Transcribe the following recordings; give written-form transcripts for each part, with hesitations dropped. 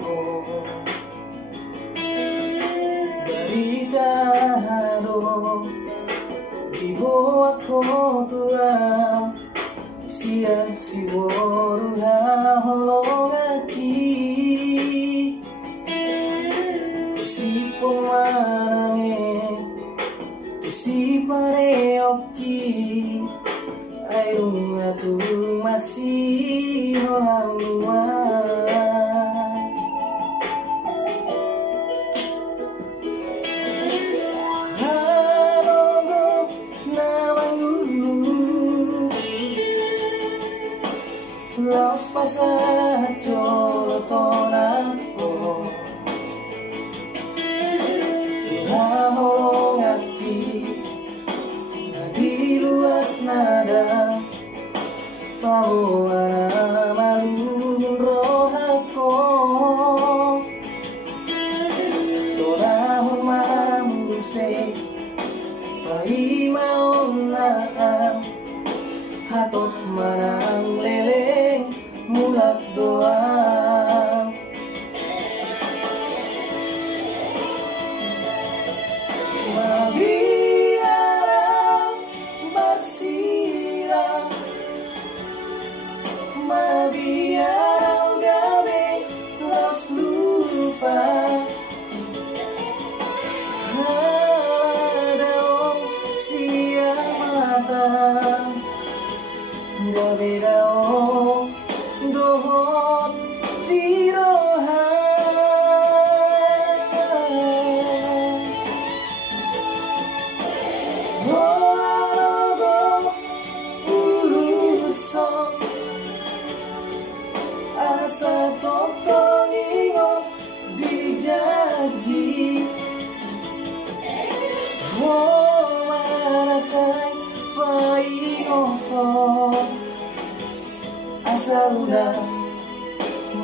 ho berita do di bawah kotua siang si boruha holongaki si pemanange tu si pareoki ayung atung masih holang luar halongo nawangulu los pasajos tonako holongaki di luar nada pawana malu rohako toda mamu se pai mauna hatot manang leleng mulak doa Mabiarau gabe los lupa haladao siang mata gabe dao dohot tiroha hoalogo ulusong asa totong ingot dijanji oh marasai paingoto asa udah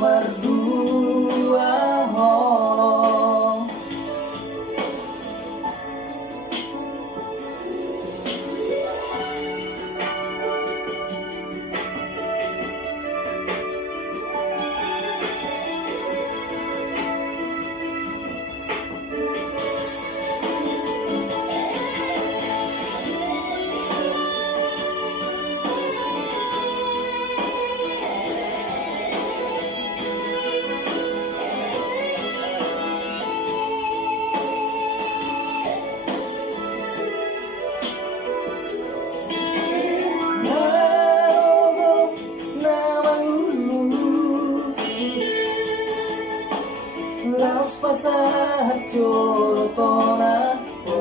merdua holong Laos pasar jolotonako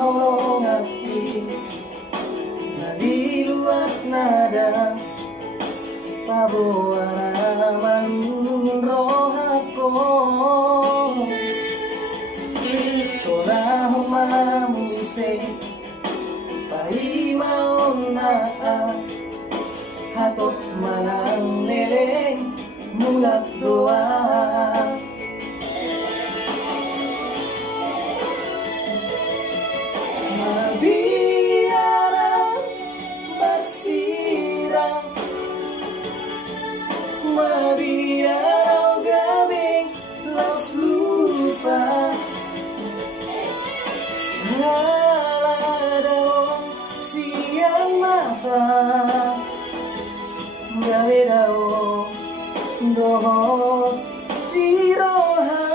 holongaki na di luar nada paboana malun rohako tola homamu se pai mauna hatot manang leleng mulak doa mabiarang bersirang mabiarau gabe los lupa haladao siang mata gabe dao dohot tiroha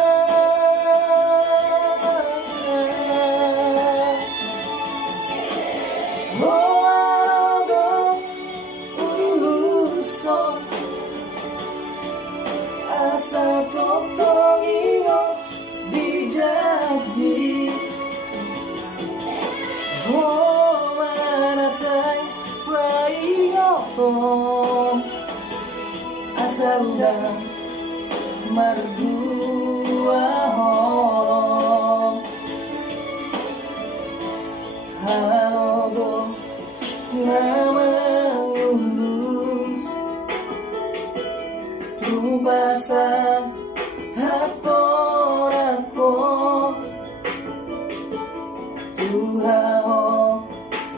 hoalogo uluso asa totong ingot dijanji oh manasai paingoto asa udah merdua holong halogo nama ulus tumbasa hatorako tuhao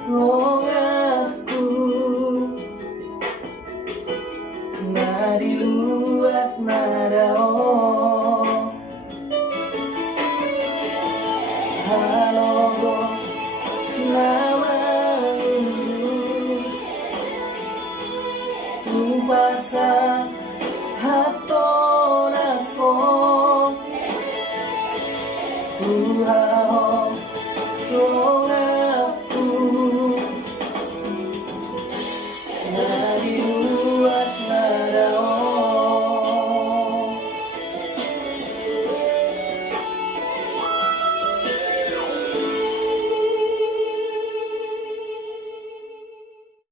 longaku na diluat nadao halogo nawangulus tumpasa hatonako Tuhan